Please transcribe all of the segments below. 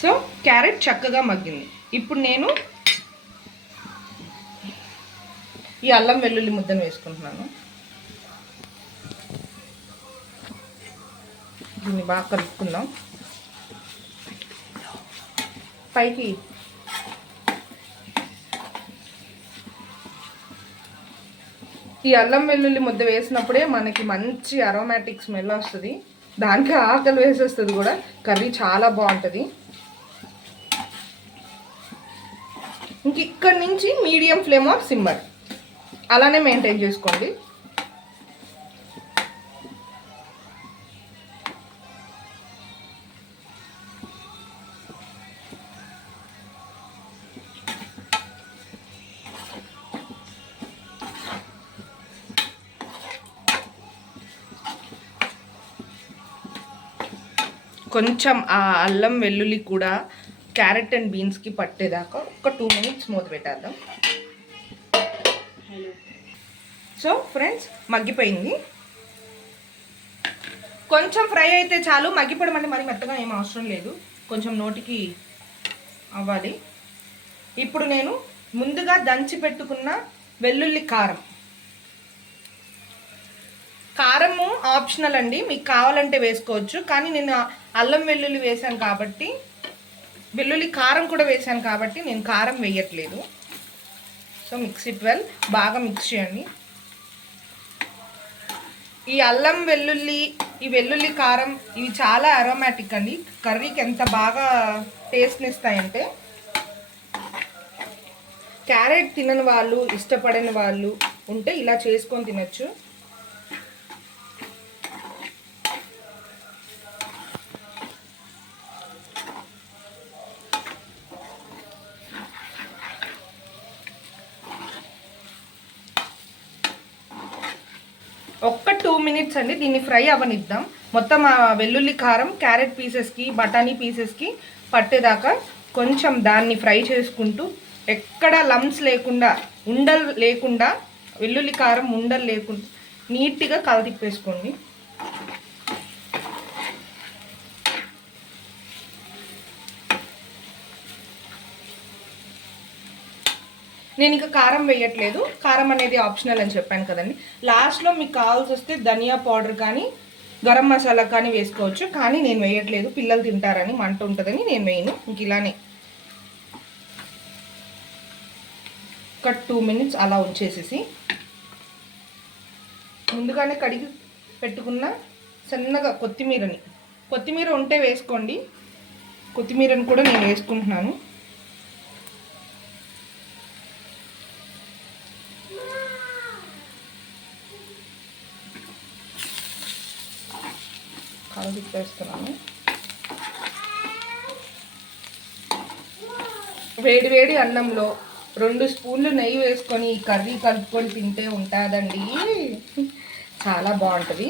So carrot చక్కగా మగ్గింది. ఇప్పుడు నేను ఈ అల్లం వెల్లుల్లి ముద్దను వేసుకుంటున్నాను. దీన్ని బాగా కలుపుకుందాం. పైకి ఈ అల్లం వెల్లుల్లి ముద్ద వేసినప్పుడే మనకి మంచి అరోమాటిక్ స్మెల్ వస్తుంది. దానికి ఆకలి వేసేస్తుంది కూడా. కర్రీ చాలా బాగుంటుంది. ఇంక ఇక్కడి నుంచి మీడియం ఫ్లేమ్ ఆర్ సిమ్మర్ అలానే మెయింటైన్ చేసుకోండి. కొంచెం ఆ అల్లం వెల్లుల్లి కూడా క్యారెట్ అండ్ బీన్స్కి పట్టేదాకా ఒక 2 minutes మూత పెట్టేద్దాం. సో ఫ్రెండ్స్, మగ్గిపోయింది. కొంచెం ఫ్రై అయితే చాలు. మగ్గిపోవడం అంటే మరి మెత్తగా ఏం అవసరం లేదు. కొంచెం నోటికి అవ్వాలి. ఇప్పుడు నేను ముందుగా దంచి పెట్టుకున్న వెల్లుల్లి కారము ఆప్షనల్ అండి, మీకు కావాలంటే వేసుకోవచ్చు. కానీ నేను అల్లం వెల్లుల్లి వేసాను కాబట్టి, వెల్లుల్లి కారం కూడా వేసాను కాబట్టి నేను కారం వేయట్లేదు. So mix it well. బాగా మిక్స్ చేయండి. ఈ అల్లం వెల్లుల్లి, ఈ వెల్లుల్లి కారం ఇవి చాలా అరోమాటిక్ అండి. కర్రీకి ఎంత బాగా టేస్ట్ని ఇస్తాయంటే, క్యారెట్ తినని వాళ్ళు, ఇష్టపడని వాళ్ళు ఉంటే ఇలా చేసుకొని తినచ్చు. ఒక్క 2 minutes అండి, దీన్ని ఫ్రై అవ్వనిద్దాం. మొత్తం ఆ వెల్లుల్లి కారం క్యారెట్ పీసెస్కి, బఠానీ పీసెస్కి పట్టేదాకా కొంచెం దాన్ని ఫ్రై చేసుకుంటూ, ఎక్కడ లమ్స్ లేకుండా, ఉండలు లేకుండా, వెల్లుల్లి కారం ఉండలు లేకుండా నీట్గా కలతిప్పేసుకోండి. నేను ఇంకా కారం వేయట్లేదు. కారం అనేది ఆప్షనల్ అని చెప్పాను కదండి. లాస్ట్లో మీకు కావాల్సి వస్తే ధనియా పౌడర్ కానీ గరం మసాలా కానీ వేసుకోవచ్చు. కానీ నేను వేయట్లేదు, పిల్లలు తింటారని, మంట ఉంటుందని నేను వేయను. ఇంక ఇలానే ఒక 2 minutes అలా ఉంచేసేసి, ముందుగానే కడిగి పెట్టుకున్న సన్నగా కొత్తిమీర ఉంటే వేసుకోండి. కొత్తిమీరని కూడా నేను వేసుకుంటున్నాను. తిప్పేస్తున్నాను. వేడి వేడి అన్నంలో 2 స్పూన్లు నెయ్యి వేసుకొని ఈ కర్రీ కలుపుకొని తింటే ఉంటుందండి, చాలా బాగుంటుంది.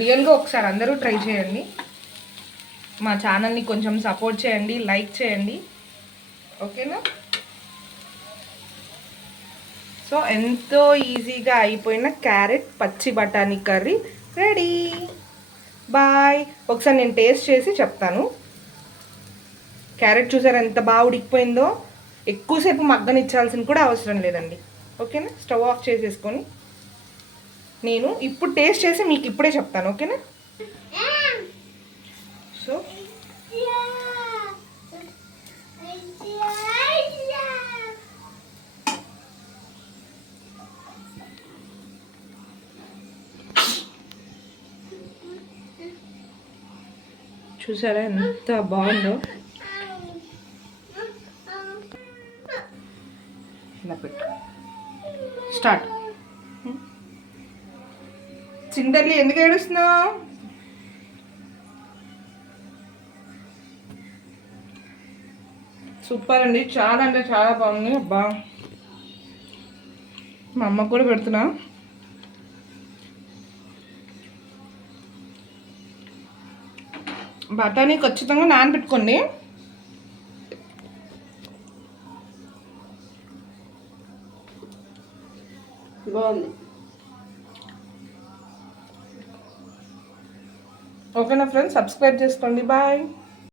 రియల్గా ఒకసారి అందరూ ట్రై చేయండి. మా ఛానల్ని కొంచెం సపోర్ట్ చేయండి, లైక్ చేయండి, ఓకేనా? సో ఎంతో ఈజీగా అయిపోయిన క్యారెట్ పచ్చి బఠానీ కర్రీ రెడీ. బాయ్. ఒకసారి నేను టేస్ట్ చేసి చెప్తాను. క్యారెట్ చూసారా ఎంత బాగా ఉడికిపోయిందో. ఎక్కువసేపు మగ్గనిచ్చాల్సిన కూడా అవసరం లేదండి, ఓకేనా? స్టవ్ ఆఫ్ చేసేసుకొని నేను ఇప్పుడు టేస్ట్ చేసి మీకు ఇప్పుడే చెప్తాను, ఓకేనా? సో చూసారా ఎంత బాగుందో. ఇలా పెట్టు. స్టార్ట్. చిందర్లి ఎందుకు ఏడుస్తున్నావు? సూపర్ అండి, చాలా అంటే చాలా బాగుంది. అబ్బా, మా అమ్మకు కూడా పెడుతున్నా. బఠానీ ఖచ్చితంగా నానబెట్టుకోండి. బాగుంది, ఓకేనా ఫ్రెండ్స్? సబ్స్క్రైబ్ చేసుకోండి. బాయ్.